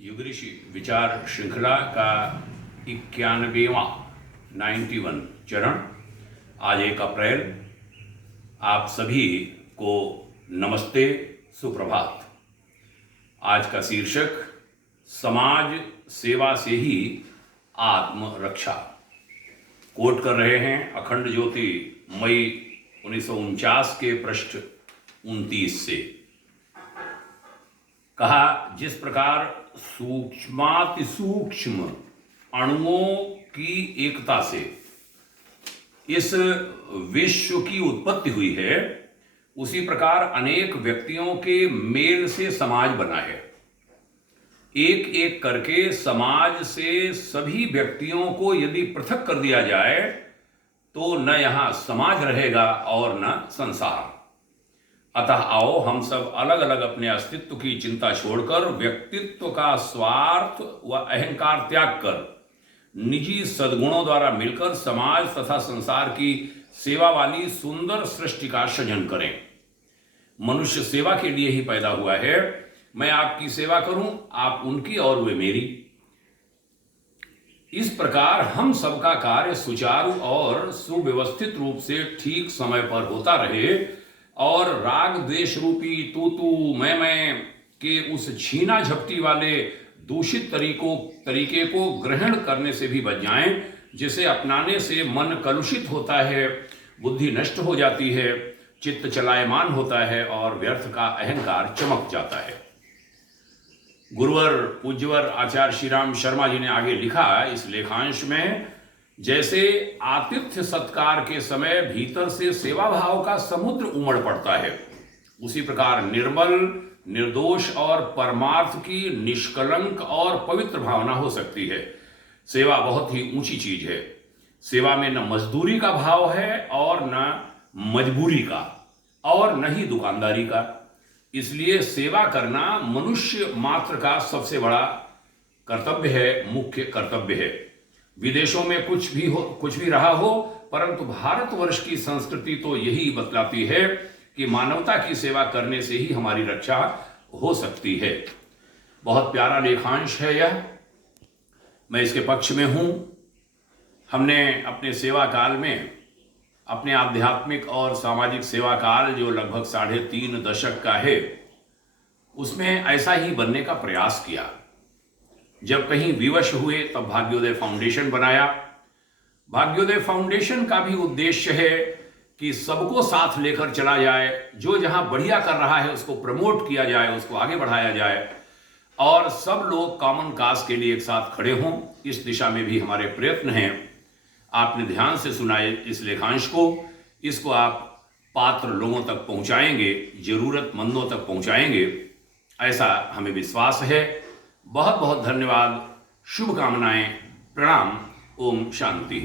युगऋषि विचार श्रृंखला का 91वां 91 चरण आज 1 अप्रैल। आप सभी को नमस्ते, सुप्रभात। आज का शीर्षक समाज सेवा से ही आत्मरक्षा। कोट कर रहे हैं अखंड ज्योति मई 1949 के पृष्ठ 29 से। कहा, जिस प्रकार सूक्ष्माति सूक्ष्म अणुओं की एकता से इस विश्व की उत्पत्ति हुई है, उसी प्रकार अनेक व्यक्तियों के मेल से समाज बना है। एक एक करके समाज से सभी व्यक्तियों को यदि पृथक कर दिया जाए तो न यहां समाज रहेगा और न संसार। अतः आओ हम सब अलग अलग अपने अस्तित्व की चिंता छोड़कर व्यक्तित्व का स्वार्थ व अहंकार त्याग कर निजी सद्गुणों द्वारा मिलकर समाज तथा संसार की सेवा वाली सुंदर सृष्टि का सृजन करें। मनुष्य सेवा के लिए ही पैदा हुआ है। मैं आपकी सेवा करूं, आप उनकी और वे मेरी। इस प्रकार हम सबका कार्य सुचारू और सुव्यवस्थित रूप से ठीक समय पर होता रहे और राग द्वेष रूपी तू मैं के उस छीना झपटी वाले दूषित तरीके को ग्रहण करने से भी बच जाएं, जिसे अपनाने से मन कलुषित होता है, बुद्धि नष्ट हो जाती है, चित्त चलायमान होता है और व्यर्थ का अहंकार चमक जाता है। गुरुवर पूज्यवर आचार्य श्री राम शर्मा जी ने आगे लिखा इस लेखांश में, जैसे आतिथ्य सत्कार के समय भीतर से सेवा भाव का समुद्र उमड़ पड़ता है, उसी प्रकार निर्मल, निर्दोष और परमार्थ की निष्कलंक और पवित्र भावना हो सकती है। सेवा बहुत ही ऊंची चीज है। सेवा में न मजदूरी का भाव है और न मजबूरी का और न ही दुकानदारी का। इसलिए सेवा करना मनुष्य मात्र का सबसे बड़ा कर्तव्य है, मुख्य कर्तव्य है। विदेशों में कुछ भी रहा हो, परंतु भारतवर्ष की संस्कृति तो यही बतलाती है कि मानवता की सेवा करने से ही हमारी रक्षा हो सकती है। बहुत प्यारा लेखांश है यह, मैं इसके पक्ष में हूं। हमने अपने सेवा काल में अपने आध्यात्मिक और सामाजिक सेवा काल जो लगभग 3.5 दशक का है, उसमें ऐसा ही बनने का प्रयास किया। जब कहीं विवश हुए तब भाग्योदय फाउंडेशन बनाया। भाग्योदय फाउंडेशन का भी उद्देश्य है कि सबको साथ लेकर चला जाए, जो जहां बढ़िया कर रहा है उसको प्रमोट किया जाए, उसको आगे बढ़ाया जाए और सब लोग कॉमन काज के लिए एक साथ खड़े हों। इस दिशा में भी हमारे प्रयत्न हैं। आपने ध्यान से सुना इस लेखांश को, इसको आप पात्र लोगों तक पहुंचाएंगे, जरूरतमंदों तक पहुंचाएंगे, ऐसा हमें विश्वास है। बहुत बहुत धन्यवाद, शुभकामनाएं, प्रणाम, ओम शांति।